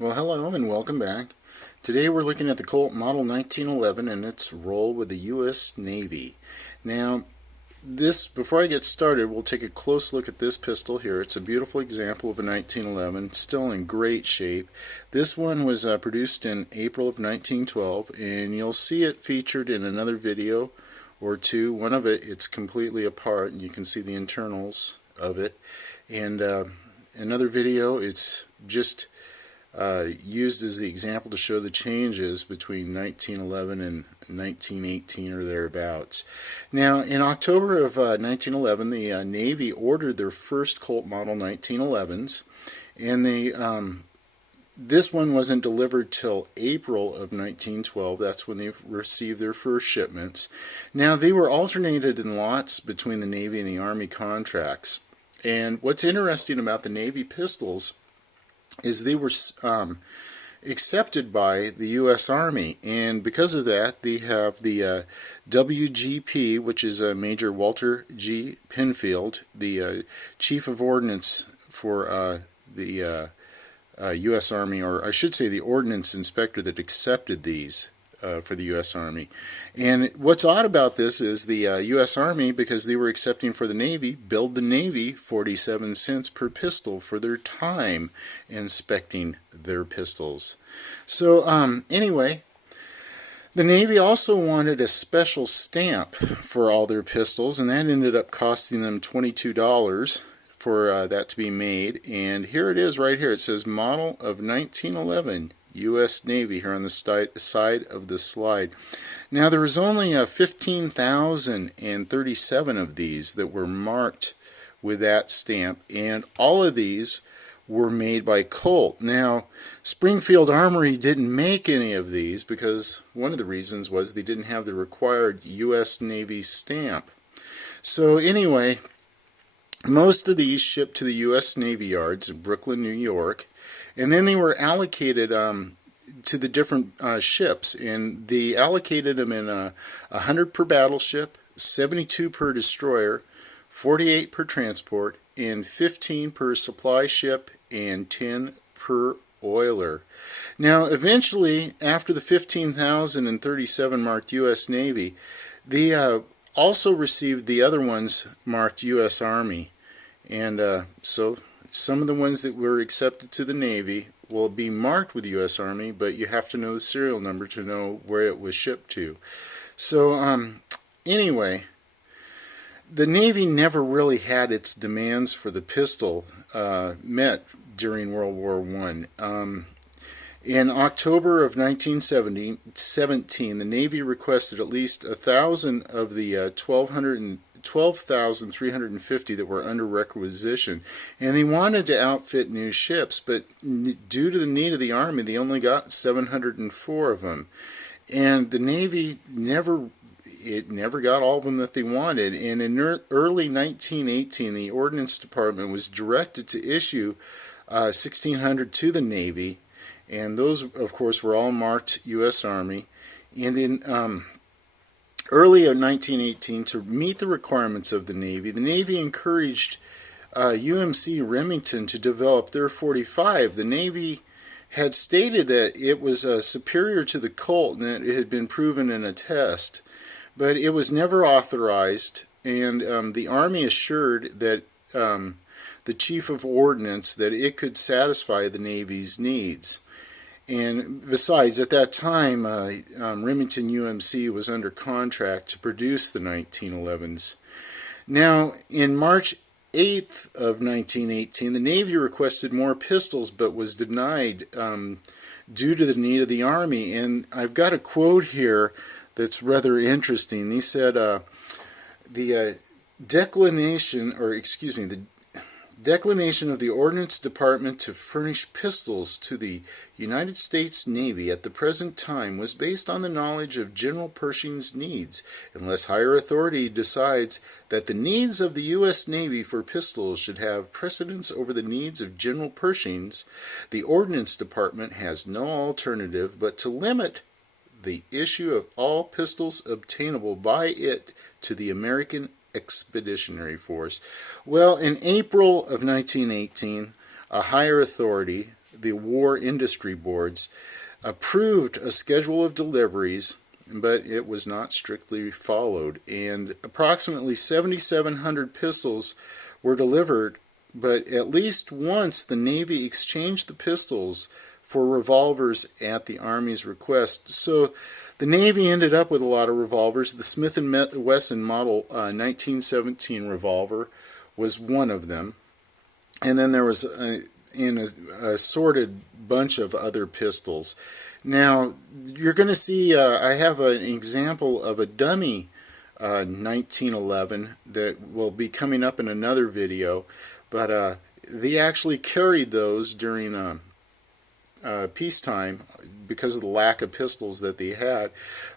Well, hello and welcome back. Today we're looking at the Colt Model 1911 and its role with the U.S. Navy. Now, before I get started, we'll take a close look at this pistol here. It's a beautiful example of a 1911, still in great shape. This one was produced in April of 1912, and you'll see it featured in another video or two. One of it's completely apart, and you can see the internals of it. And another video, it's just used as the example to show the changes between 1911 and 1918 or thereabouts. Now, in October of 1911, the Navy ordered their first Colt Model 1911s, and this one wasn't delivered till April of 1912. That's when they received their first shipments. Now, they were alternated in lots between the Navy and the Army contracts. And what's interesting about the Navy pistols is they were accepted by the U.S. Army, and because of that they have the WGP, which is Major Walter G. Penfield, the Chief of Ordnance for the U.S. Army, or I should say the Ordnance Inspector that accepted these for the U.S. Army. And what's odd about this is the U.S. Army, because they were accepting for the Navy, billed the Navy 47 cents per pistol for their time inspecting their pistols. So anyway, the Navy also wanted a special stamp for all their pistols, and that ended up costing them $22 for that to be made. And here it is right here. It says Model of 1911 U.S. Navy here on the side of the slide. Now, there was only 15,037 of these that were marked with that stamp, and all of these were made by Colt. Now, Springfield Armory didn't make any of these because one of the reasons was they didn't have the required U.S. Navy stamp. So anyway, most of these shipped to the U.S. Navy yards in Brooklyn, New York, and then they were allocated to the different ships, and they allocated them in 100 per battleship, 72 per destroyer, 48 per transport, and 15 per supply ship, and 10 per oiler. Now, eventually, after the 15,037 marked U.S. Navy, they also received the other ones marked U.S. Army, and so some of the ones that were accepted to the Navy will be marked with U.S. Army, but you have to know the serial number to know where it was shipped to. So anyway, the Navy never really had its demands for the pistol met during World War I. In October of 1917, the Navy requested at least 1,000 of the 12,350 that were under requisition, and they wanted to outfit new ships, but due to the need of the Army, they only got 704 of them, and the Navy never got all of them that they wanted. And in early 1918, the Ordnance Department was directed to issue 1,600 to the Navy, and those, of course, were all marked U.S. Army. And in early of 1918, to meet the requirements of the Navy encouraged UMC Remington to develop their .45. The Navy had stated that it was superior to the Colt and that it had been proven in a test, but it was never authorized, and the Army assured that the Chief of Ordnance that it could satisfy the Navy's needs. And besides, at that time, Remington UMC was under contract to produce the 1911s. Now, in March 8th of 1918, the Navy requested more pistols, but was denied due to the need of the Army. And I've got a quote here that's rather interesting. He said, the declination of the Ordnance Department to furnish pistols to the United States Navy at the present time was based on the knowledge of General Pershing's needs. Unless higher authority decides that the needs of the U.S. Navy for pistols should have precedence over the needs of General Pershing's, the Ordnance Department has no alternative but to limit the issue of all pistols obtainable by it to the American Expeditionary Force. Well, in April of 1918, a higher authority, the War Industry Boards, approved a schedule of deliveries, but it was not strictly followed, and approximately 7,700 pistols were delivered, but at least once the Navy exchanged the pistols for revolvers at the Army's request. So the Navy ended up with a lot of revolvers. The Smith & Wesson Model 1917 revolver was one of them, and then there was an assorted bunch of other pistols. Now you're going to see I have an example of a dummy 1911 that will be coming up in another video, but they actually carried those during peacetime because of the lack of pistols that they had.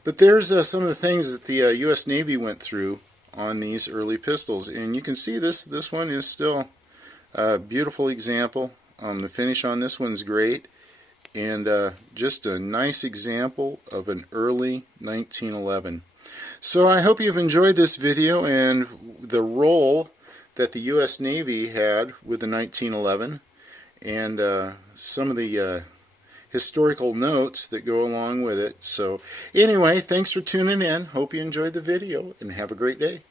But there's some of the things that the U.S. Navy went through on these early pistols, and you can see this one is still a beautiful example. The finish on this one's great, and just a nice example of an early 1911. So I hope you've enjoyed this video and the role that the U.S. Navy had with the 1911, and some of the historical notes that go along with it. So anyway, thanks for tuning in. Hope you enjoyed the video, and have a great day.